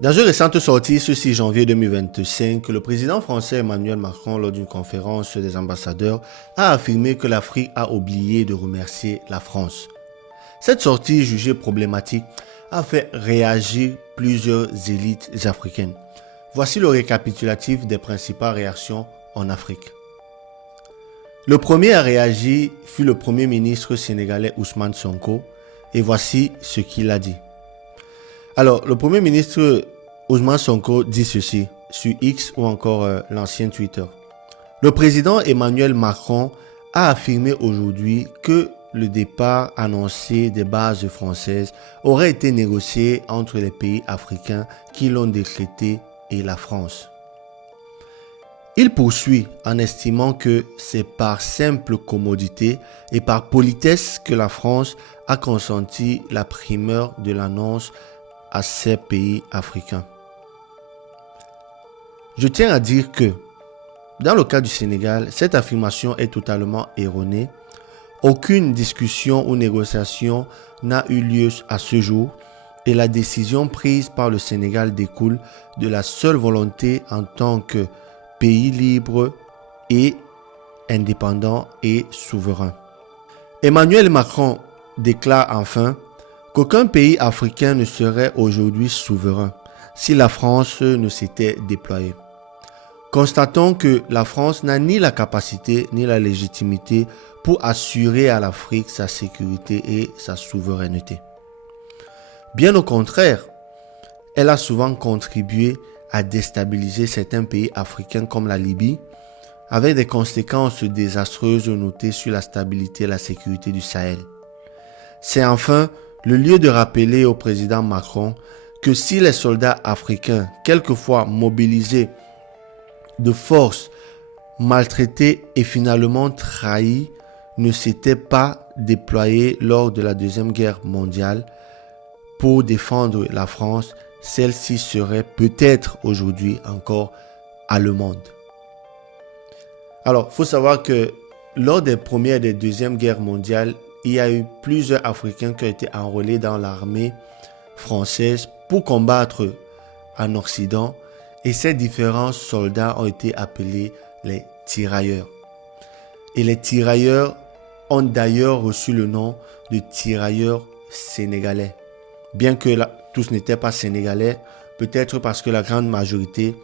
Dans une récente sortie ce 6 janvier 2025, le président français Emmanuel Macron, lors d'une conférence des ambassadeurs, a affirmé que l'Afrique a oublié de remercier la France. Cette sortie, jugée problématique, a fait réagir plusieurs élites africaines. Voici le récapitulatif des principales réactions en Afrique. Le premier à réagir fut le premier ministre sénégalais Ousmane Sonko, et voici ce qu'il a dit. Alors, le premier ministre Ousmane Sonko dit ceci sur X ou encore l'ancien Twitter. Le président Emmanuel Macron a affirmé aujourd'hui que le départ annoncé des bases françaises aurait été négocié entre les pays africains qui l'ont décrété et la France. Il poursuit en estimant que c'est par simple commodité et par politesse que la France a consenti la primeur de l'annonce à ces pays africains. Je tiens à dire que, dans le cas du Sénégal, cette affirmation est totalement erronée. Aucune discussion ou négociation n'a eu lieu à ce jour et la décision prise par le Sénégal découle de la seule volonté en tant que pays libre et indépendant et souverain. Emmanuel Macron déclare enfin qu'aucun pays africain ne serait aujourd'hui souverain si la France ne s'était déployée. Constatons que la France n'a ni la capacité ni la légitimité pour assurer à l'Afrique sa sécurité et sa souveraineté. Bien au contraire, elle a souvent contribué à déstabiliser certains pays africains comme la Libye, avec des conséquences désastreuses notées sur la stabilité et la sécurité du Sahel. C'est enfin le lieu de rappeler au président Macron que si les soldats africains, quelquefois mobilisés de force, maltraités et finalement trahis, ne s'étaient pas déployés lors de la Deuxième Guerre mondiale pour défendre la France, celle-ci serait peut-être aujourd'hui encore allemande. Alors, il faut savoir que lors des Premières et des Deuxièmes Guerres mondiales, il y a eu plusieurs Africains qui ont été enrôlés dans l'armée française pour combattre en Occident et ces différents soldats ont été appelés les tirailleurs. Et les tirailleurs ont d'ailleurs reçu le nom de tirailleurs sénégalais. Bien que tous n'étaient pas sénégalais, peut-être parce que la grande majorité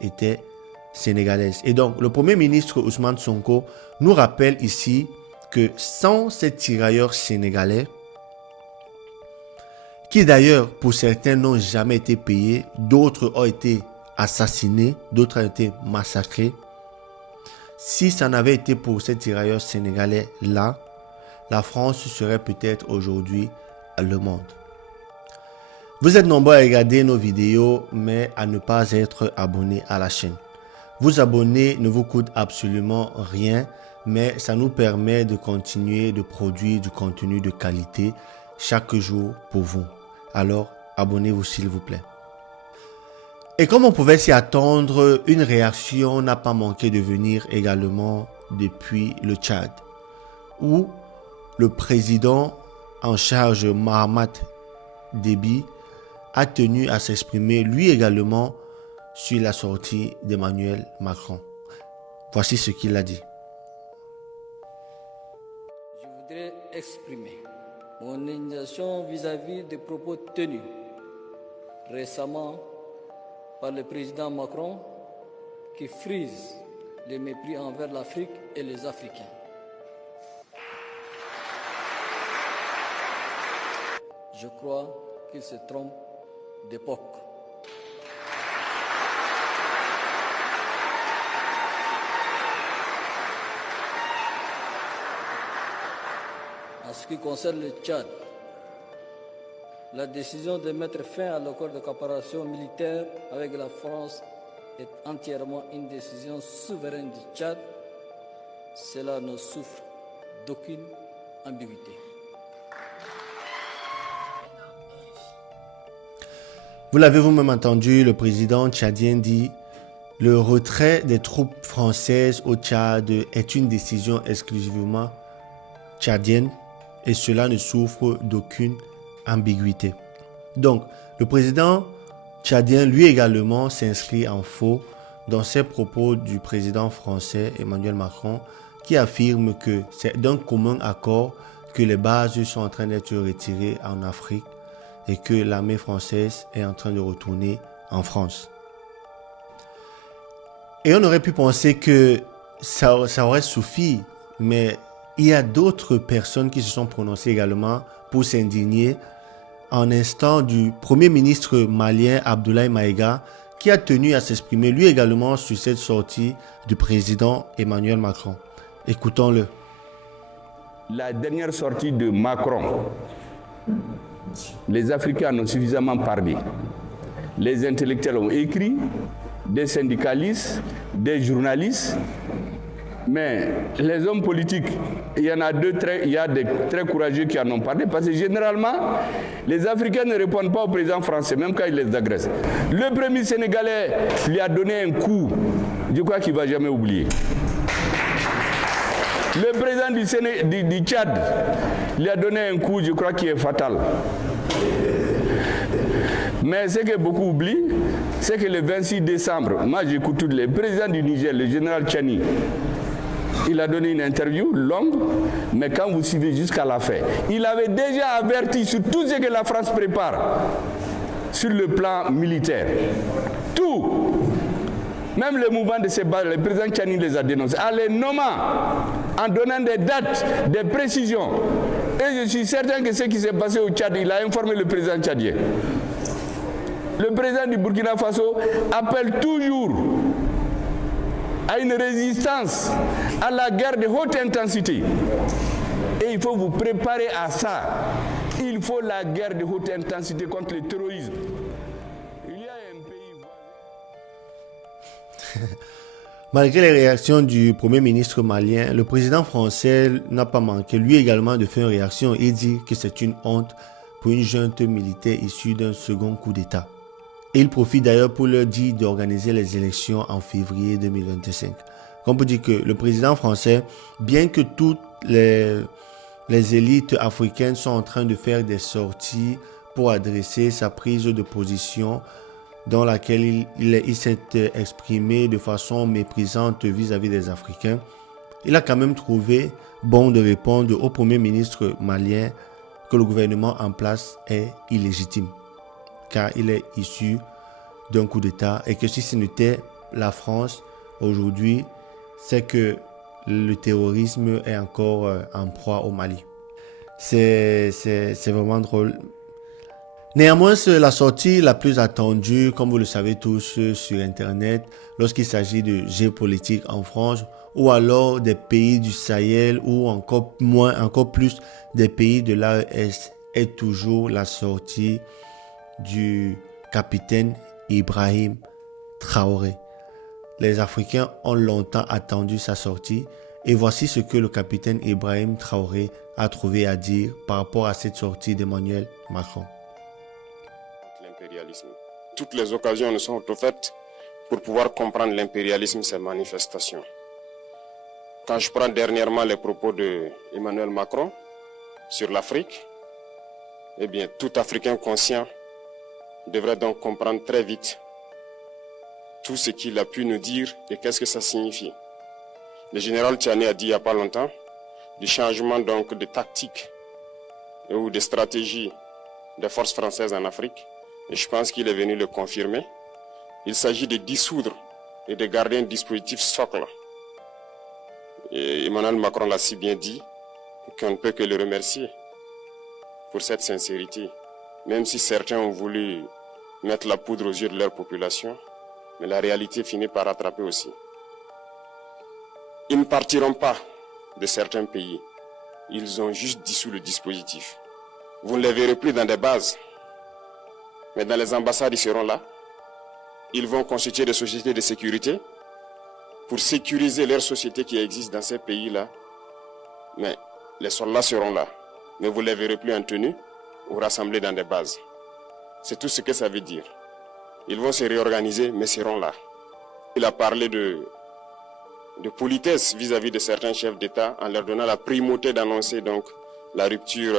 était sénégalaise. Et donc, le premier ministre Ousmane Sonko nous rappelle ici que sans ces tirailleurs sénégalais, qui d'ailleurs pour certains n'ont jamais été payés, d'autres ont été assassinés, d'autres ont été massacrés. Si ça n'avait été pour ces tirailleurs sénégalais-là, la France serait peut-être aujourd'hui allemande. Vous êtes nombreux à regarder nos vidéos, mais à ne pas être abonné à la chaîne. Vous abonner ne vous coûte absolument rien, mais ça nous permet de continuer de produire du contenu de qualité chaque jour pour vous. Alors, abonnez-vous s'il vous plaît. Et comme on pouvait s'y attendre, une réaction n'a pas manqué de venir également depuis le Tchad, où le président en charge, Mahamat Déby, a tenu à s'exprimer lui également sur la sortie d'Emmanuel Macron. Voici ce qu'il a dit. Je voudrais exprimer mon indignation vis-à-vis des propos tenus récemment par le président Macron qui frise le mépris envers l'Afrique et les Africains. Je crois qu'il se trompe d'époque. En ce qui concerne le Tchad, la décision de mettre fin à l'accord de coopération militaire avec la France est entièrement une décision souveraine du Tchad. Cela ne souffre d'aucune ambiguïté. Vous l'avez vous-même entendu, le président tchadien dit « Le retrait des troupes françaises au Tchad est une décision exclusivement tchadienne et cela ne souffre d'aucune ambiguïté. » Donc, le président tchadien, lui également, s'inscrit en faux dans ses propos du président français Emmanuel Macron, qui affirme que c'est d'un commun accord que les bases sont en train d'être retirées en Afrique et que l'armée française est en train de retourner en France. Et on aurait pu penser que ça aurait suffi, mais il y a d'autres personnes qui se sont prononcées également pour s'indigner, en instant du Premier ministre malien Abdoulaye Maïga, qui a tenu à s'exprimer lui également sur cette sortie du président Emmanuel Macron. Écoutons-le. La dernière sortie de Macron, les Africains en ont suffisamment parlé. Les intellectuels ont écrit, des syndicalistes, des journalistes, mais les hommes politiques, il y a des très courageux qui en ont parlé, parce que généralement, les Africains ne répondent pas au président français, même quand ils les agressent. Le premier Sénégalais lui a donné un coup, je crois qu'il ne va jamais oublier. Le président du Tchad lui a donné un coup, je crois, qui est fatal. Mais ce que beaucoup oublient, c'est que le 26 décembre, moi j'écoute tous les présidents du Niger, le général Tchani, il a donné une interview longue, mais quand vous suivez jusqu'à la fin, il avait déjà averti sur tout ce que la France prépare sur le plan militaire. Tout. Même le mouvement de ces bases, le président Tchani les a dénoncés, en les nommant, en donnant des dates, des précisions. Et je suis certain que ce qui s'est passé au Tchad, il a informé le président tchadien. Le président du Burkina Faso appelle toujours à une résistance, à la guerre de haute intensité. Et il faut vous préparer à ça. Il faut la guerre de haute intensité contre le terrorisme. Il y a un pays... Malgré les réactions du Premier ministre malien, le président français n'a pas manqué lui également de faire une réaction et dit que c'est une honte pour une junte militaire issue d'un second coup d'État. Et il profite d'ailleurs pour leur dire d'organiser les élections en février 2025. On peut dire que le président français, bien que toutes les élites africaines sont en train de faire des sorties pour adresser sa prise de position dans laquelle il s'est exprimé de façon méprisante vis-à-vis des Africains, il a quand même trouvé bon de répondre au Premier ministre malien que le gouvernement en place est illégitime, car il est issu d'un coup d'État et que si ce n'était la France aujourd'hui, c'est que le terrorisme est encore en proie au Mali. C'est vraiment drôle. Néanmoins, c'est la sortie la plus attendue, comme vous le savez tous sur Internet, lorsqu'il s'agit de géopolitique en France, ou alors des pays du Sahel, ou encore plus des pays de l'AES, est toujours la sortie du capitaine Ibrahim Traoré. Les Africains ont longtemps attendu sa sortie, et voici ce que le capitaine Ibrahim Traoré a trouvé à dire par rapport à cette sortie d'Emmanuel Macron. L'impérialisme. Toutes les occasions nous sont offertes pour pouvoir comprendre l'impérialisme, ses manifestations. Quand je prends dernièrement les propos de Emmanuel Macron sur l'Afrique, eh bien, tout Africain conscient devrait donc comprendre très vite tout ce qu'il a pu nous dire et qu'est-ce que ça signifie. Le général Tchani a dit il n'y a pas longtemps du changement donc de tactique ou de stratégie des forces françaises en Afrique. Et je pense qu'il est venu le confirmer. Il s'agit de dissoudre et de garder un dispositif socle. Et Emmanuel Macron l'a si bien dit qu'on ne peut que le remercier pour cette sincérité. Même si certains ont voulu mettre la poudre aux yeux de leur population, mais la réalité finit par rattraper aussi. Ils ne partiront pas de certains pays. Ils ont juste dissous le dispositif. Vous ne les verrez plus dans des bases. Mais dans les ambassades, ils seront là. Ils vont constituer des sociétés de sécurité pour sécuriser leurs sociétés qui existent dans ces pays-là. Mais les soldats seront là. Mais vous ne les verrez plus en tenue ou rassemblés dans des bases. C'est tout ce que ça veut dire. Ils vont se réorganiser, mais seront là. Il a parlé de politesse vis-à-vis de certains chefs d'État en leur donnant la primauté d'annoncer donc la rupture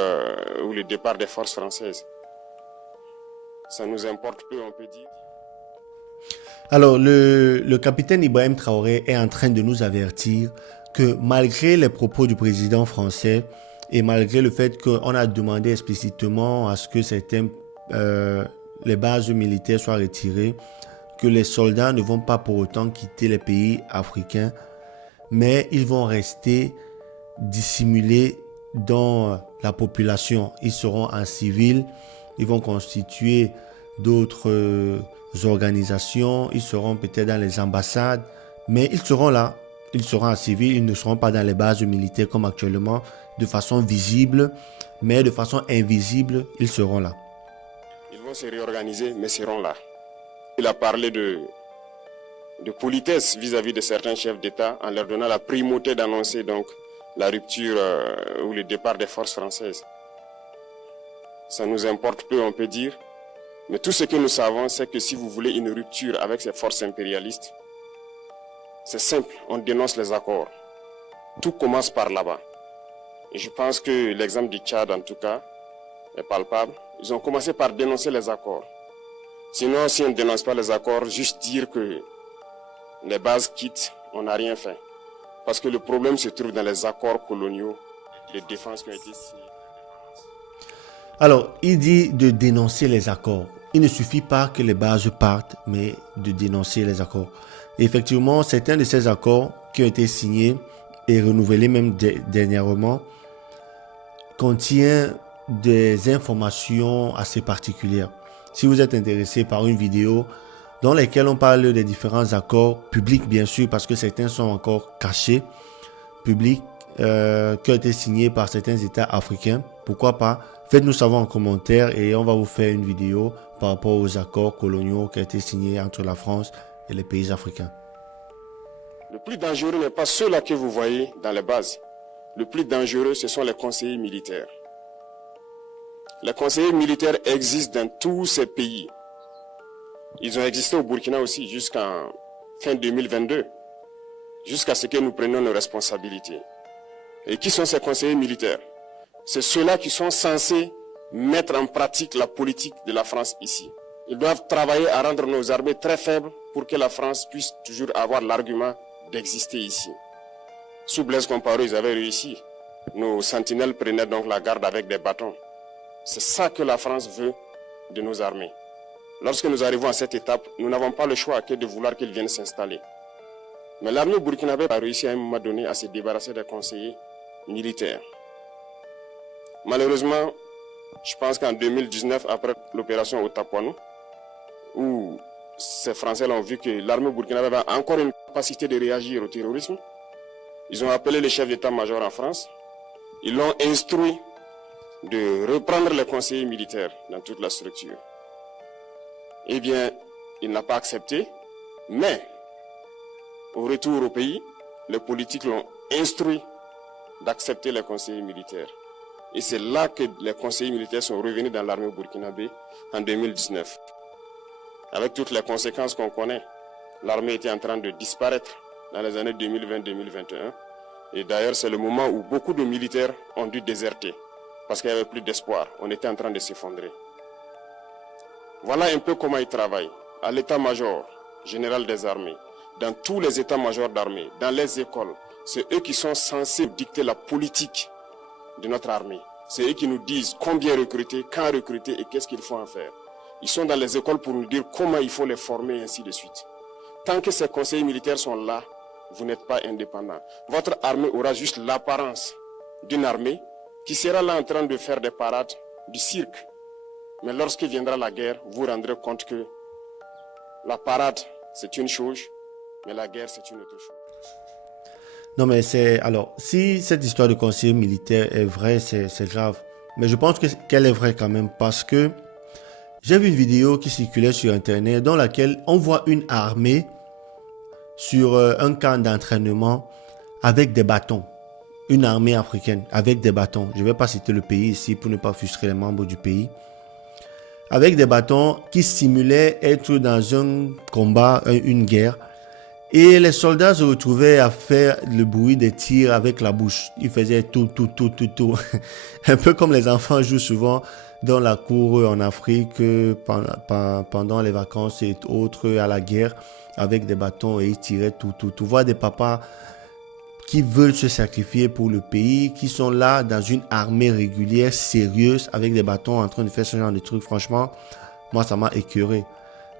ou le départ des forces françaises. Ça nous importe peu, on peut dire. Alors, le capitaine Ibrahim Traoré est en train de nous avertir que malgré les propos du président français et malgré le fait qu'on a demandé explicitement à ce que les bases militaires soient retirées, que les soldats ne vont pas pour autant quitter les pays africains, mais ils vont rester dissimulés dans la population. Ils seront en civil, ils vont constituer d'autres organisations, ils seront peut-être dans les ambassades, mais ils seront là, ils seront en civil, ils ne seront pas dans les bases militaires comme actuellement, de façon visible, mais de façon invisible, ils seront là. Ils vont se réorganiser, mais seront là. Il a parlé de politesse vis-à-vis de certains chefs d'État en leur donnant la primauté d'annoncer donc la rupture ou le départ des forces françaises. Ça nous importe peu, on peut dire. Mais tout ce que nous savons, c'est que si vous voulez une rupture avec ces forces impérialistes, c'est simple, on dénonce les accords. Tout commence par là-bas. Et je pense que l'exemple du Tchad, en tout cas, est palpable. Ils ont commencé par dénoncer les accords. Sinon, si on ne dénonce pas les accords, juste dire que les bases quittent, on n'a rien fait. Parce que le problème se trouve dans les accords coloniaux de défense qui ont été signés. Alors, il dit de dénoncer les accords. Il ne suffit pas que les bases partent, mais de dénoncer les accords. Et effectivement, certains de ces accords qui ont été signés et renouvelés même dernièrement contiennent des informations assez particulières. Si vous êtes intéressé par une vidéo dans laquelle on parle des différents accords publics, bien sûr, parce que certains sont encore cachés, publics, qui ont été signés par certains États africains, pourquoi pas, faites-nous savoir en commentaire et on va vous faire une vidéo par rapport aux accords coloniaux qui ont été signés entre la France et les pays africains. Le plus dangereux n'est pas ceux-là que vous voyez dans les bases. Le plus dangereux, ce sont les conseillers militaires. Les conseillers militaires existent dans tous ces pays. Ils ont existé au Burkina aussi jusqu'en fin 2022, jusqu'à ce que nous prenions nos responsabilités. Et qui sont ces conseillers militaires? C'est ceux-là qui sont censés mettre en pratique la politique de la France ici. Ils doivent travailler à rendre nos armées très faibles pour que la France puisse toujours avoir l'argument d'exister ici. Sous Blaise Compaoré, ils avaient réussi. Nos sentinelles prenaient donc la garde avec des bâtons. C'est ça que la France veut de nos armées. Lorsque nous arrivons à cette étape, nous n'avons pas le choix que de vouloir qu'ils viennent s'installer. Mais l'armée burkinabé a réussi à un moment donné à se débarrasser des conseillers militaires. Malheureusement, je pense qu'en 2019, après l'opération Otapuanou, où ces Français ont vu que l'armée burkinabé avait encore une capacité de réagir au terrorisme, ils ont appelé le chef d'état-major en France, ils l'ont instruit de reprendre les conseillers militaires dans toute la structure. Eh bien, il n'a pas accepté, mais au retour au pays, les politiques l'ont instruit d'accepter les conseillers militaires. Et c'est là que les conseillers militaires sont revenus dans l'armée burkinabé en 2019. Avec toutes les conséquences qu'on connaît, l'armée était en train de disparaître dans les années 2020-2021. Et d'ailleurs, c'est le moment où beaucoup de militaires ont dû déserter parce qu'il n'y avait plus d'espoir. On était en train de s'effondrer. Voilà un peu comment ils travaillent. À l'état-major général des armées, dans tous les états-majors d'armée, dans les écoles, c'est eux qui sont censés dicter la politique de notre armée. C'est eux qui nous disent combien recruter, quand recruter et qu'est-ce qu'il faut en faire. Ils sont dans les écoles pour nous dire comment il faut les former et ainsi de suite. Tant que ces conseillers militaires sont là, vous n'êtes pas indépendant. Votre armée aura juste l'apparence d'une armée qui sera là en train de faire des parades, du cirque. Mais lorsque viendra la guerre, vous vous rendrez compte que la parade, c'est une chose, mais la guerre, c'est une autre chose. Non, mais alors, si cette histoire de conseiller militaire est vraie, c'est grave. Mais je pense qu'elle est vraie quand même parce que j'ai vu une vidéo qui circulait sur Internet dans laquelle on voit une armée sur un camp d'entraînement avec des bâtons. Une armée africaine avec des bâtons. Je ne vais pas citer le pays ici pour ne pas frustrer les membres du pays. Avec des bâtons qui simulaient être dans un combat, une guerre. Et les soldats se retrouvaient à faire le bruit des tirs avec la bouche. Ils faisaient tout. Un peu comme les enfants jouent souvent dans la cour en Afrique pendant les vacances et autres à la guerre avec des bâtons et ils tiraient tout. Tu vois des papas qui veulent se sacrifier pour le pays, qui sont là dans une armée régulière, sérieuse, avec des bâtons en train de faire ce genre de trucs. Franchement, moi, ça m'a écœuré.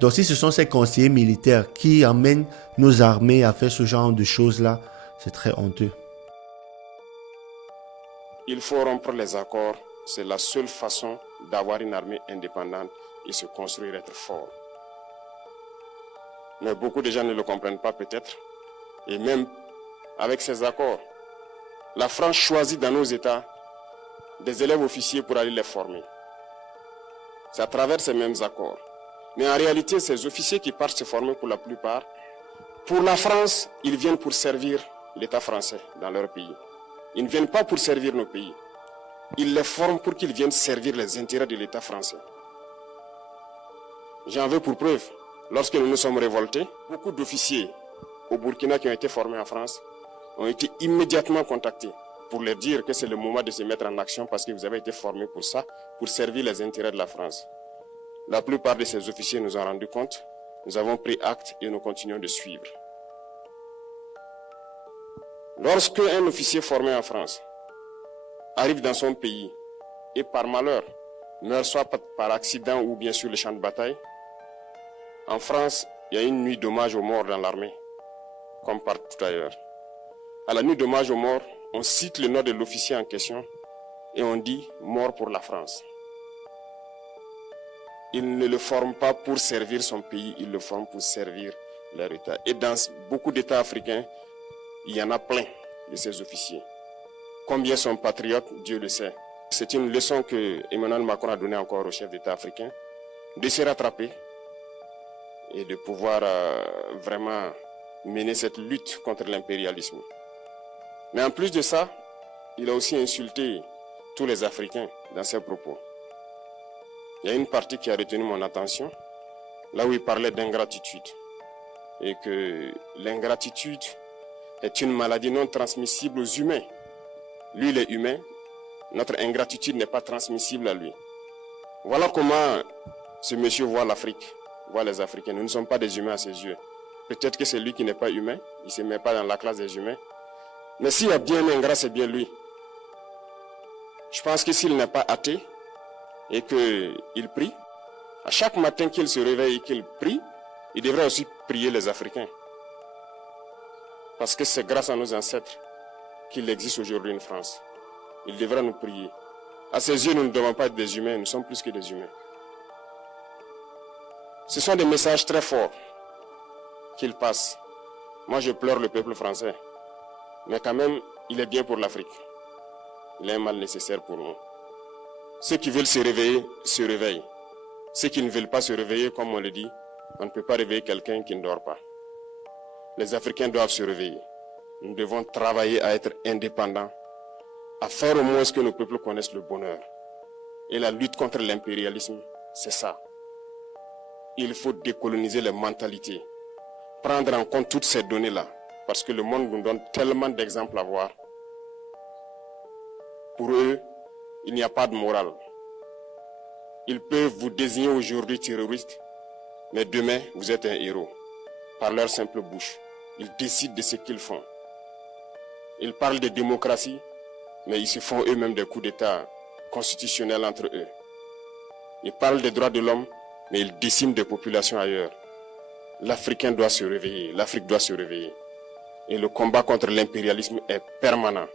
Donc, si ce sont ces conseillers militaires qui amènent nos armées à faire ce genre de choses-là, c'est très honteux. Il faut rompre les accords. C'est la seule façon d'avoir une armée indépendante et se construire, être fort. Mais beaucoup de gens ne le comprennent pas peut-être. Et même avec ces accords, la France choisit dans nos États des élèves officiers pour aller les former. C'est à travers ces mêmes accords. Mais en réalité, ces officiers qui partent se former pour la plupart, pour la France, ils viennent pour servir l'État français dans leur pays. Ils ne viennent pas pour servir nos pays. Ils les forment pour qu'ils viennent servir les intérêts de l'État français. J'en veux pour preuve, lorsque nous nous sommes révoltés, beaucoup d'officiers au Burkina qui ont été formés en France ont été immédiatement contactés pour leur dire que c'est le moment de se mettre en action parce que vous avez été formés pour ça, pour servir les intérêts de la France. La plupart de ces officiers nous ont rendu compte, nous avons pris acte et nous continuons de suivre. Lorsque un officier formé en France arrive dans son pays et par malheur meurt soit par accident ou bien sur le champ de bataille, en France, il y a une nuit d'hommage aux morts dans l'armée, comme partout ailleurs. À la nuit d'hommage aux morts, on cite le nom de l'officier en question et on dit « mort pour la France ». Il ne le forme pas pour servir son pays, il le forme pour servir leur État. Et dans beaucoup d'États africains, il y en a plein de ces officiers. Combien sont patriotes, Dieu le sait. C'est une leçon que Emmanuel Macron a donnée encore aux chefs d'État africains, de se rattraper et de pouvoir vraiment mener cette lutte contre l'impérialisme. Mais en plus de ça, il a aussi insulté tous les Africains dans ses propos. Il y a une partie qui a retenu mon attention, là où il parlait d'ingratitude. Et que l'ingratitude est une maladie non transmissible aux humains. Lui, il est humain, notre ingratitude n'est pas transmissible à lui. Voilà comment ce monsieur voit l'Afrique, voit les Africains. Nous ne sommes pas des humains à ses yeux. Peut-être que c'est lui qui n'est pas humain, il ne se met pas dans la classe des humains. Mais s'il y a bien un ingrat, c'est bien lui. Je pense que s'il n'est pas athée et qu'il prie, à chaque matin qu'il se réveille et qu'il prie, il devrait aussi prier les Africains. Parce que c'est grâce à nos ancêtres qu'il existe aujourd'hui une France. Il devrait nous prier. À ses yeux, nous ne devons pas être des humains, nous sommes plus que des humains. Ce sont des messages très forts qu'il passe. Moi, je pleure le peuple français. Mais quand même, il est bien pour l'Afrique. Il est un mal nécessaire pour nous. Ceux qui veulent se réveiller, se réveillent. Ceux qui ne veulent pas se réveiller, comme on le dit, on ne peut pas réveiller quelqu'un qui ne dort pas. Les Africains doivent se réveiller. Nous devons travailler à être indépendants, à faire au moins ce que nos peuples connaissent le bonheur. Et la lutte contre l'impérialisme, c'est ça. Il faut décoloniser les mentalités, prendre en compte toutes ces données-là, parce que le monde nous donne tellement d'exemples à voir. Pour eux, il n'y a pas de morale. Ils peuvent vous désigner aujourd'hui terroriste, mais demain, vous êtes un héros. Par leur simple bouche, ils décident de ce qu'ils font. Ils parlent de démocratie, mais ils se font eux-mêmes des coups d'État constitutionnels entre eux. Ils parlent des droits de l'homme, mais ils déciment des populations ailleurs. L'Africain doit se réveiller, l'Afrique doit se réveiller. Et le combat contre l'impérialisme est permanent.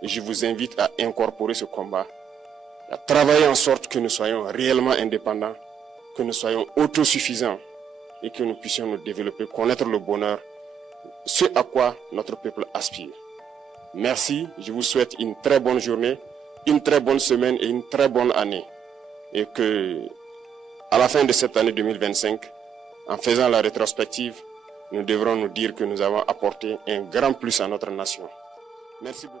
Et je vous invite à incorporer ce combat, à travailler en sorte que nous soyons réellement indépendants, que nous soyons autosuffisants et que nous puissions nous développer, connaître le bonheur, ce à quoi notre peuple aspire. Merci, je vous souhaite une très bonne journée, une très bonne semaine et une très bonne année. Et que, à la fin de cette année 2025, en faisant la rétrospective, nous devrons nous dire que nous avons apporté un grand plus à notre nation. Merci beaucoup.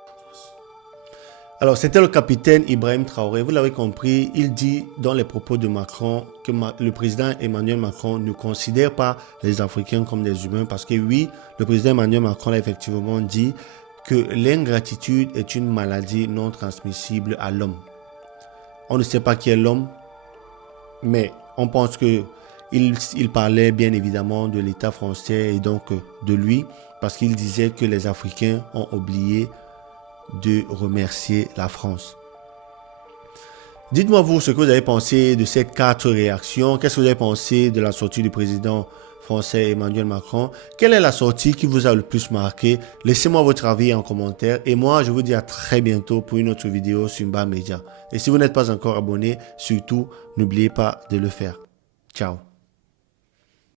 Alors, c'était le capitaine Ibrahim Traoré. Vous l'avez compris, il dit dans les propos de Macron que le président Emmanuel Macron ne considère pas les Africains comme des humains parce que oui, le président Emmanuel Macron a effectivement dit que l'ingratitude est une maladie non transmissible à l'homme. On ne sait pas qui est l'homme, mais on pense que il parlait bien évidemment de l'État français et donc de lui, parce qu'il disait que les Africains ont oublié de remercier la France. Dites-moi vous ce que vous avez pensé de ces 4 réactions. Qu'est-ce que vous avez pensé de la sortie du président français Emmanuel Macron? Quelle est la sortie qui vous a le plus marqué? Laissez-moi votre avis en commentaire. Et moi, je vous dis à très bientôt pour une autre vidéo sur Mba Media. Et si vous n'êtes pas encore abonné, surtout, n'oubliez pas de le faire. Ciao.